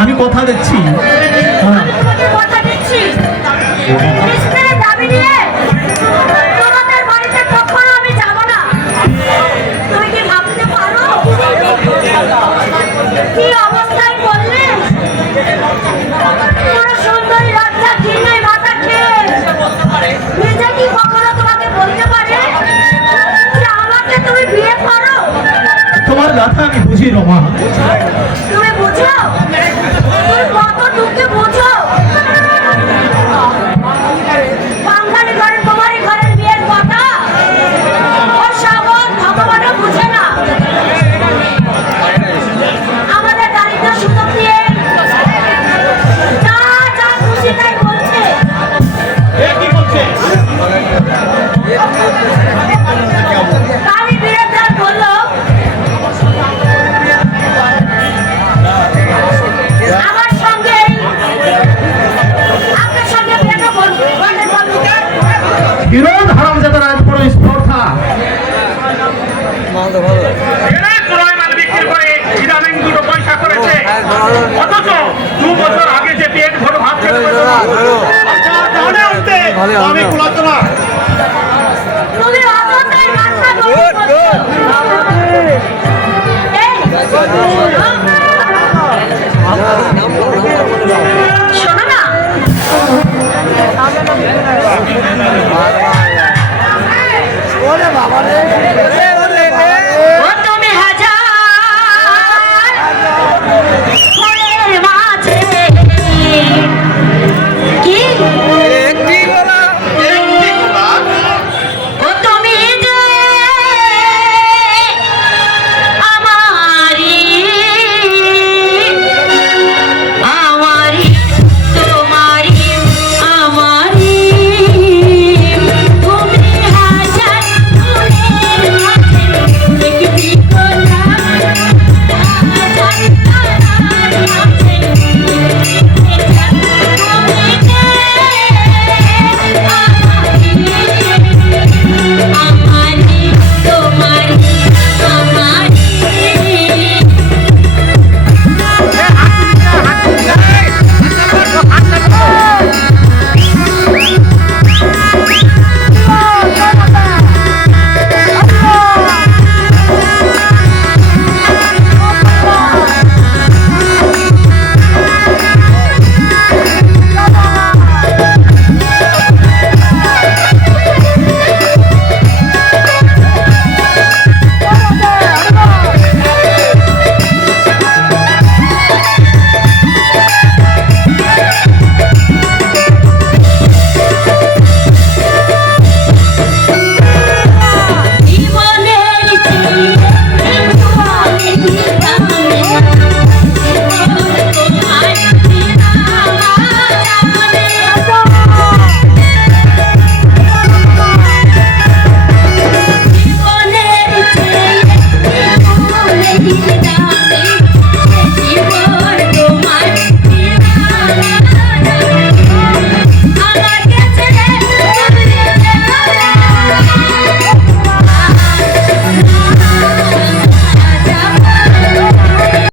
আমি কথা দিচ্ছি। আমি তোমাকে কথা দিচ্ছি, কৃষ্ণের দাবি নিয়ে তোমাদের বাড়িতে কখনো আমি যাব না। তুমি কি ভাবতে পারো কি অবস্থায় পড়লে? পুরো সুন্দরী রাজা কিনে মাথা খেয়ে নিজে কি কখনো তোমাকে বলতে পারে যে আমাকে তুমি বিয়ে করো? তোমার কথা আমি বুঝি রমা। তুমি বুঝো? তুমি কতটুকু বুঝো? বাঙালি ঘরে তোমারই ঘরের বিয়ের কথা ওর সবল ভগবানও বুঝে না। আমাদের গাড়িটা সুযোগ দিয়ে যা যা খুশি তাই বলছে। কি বলছে? গাড়ি বিরোধী বললো আমার সঙ্গে আপনার সঙ্গে বিয়েটা বলবো। বিরোধ হারামজাদার আজ বড় স্পর্ধা। এরা চোরাই মাল বিক্রি করে ইদানিং দুটো পয়সা করেছে, অথচ 2 বছর আগে যে পেট ভরে ভাত খেতে পেত না। আচ্ছা, তাহলে উঠতে আমি কুলাতো না।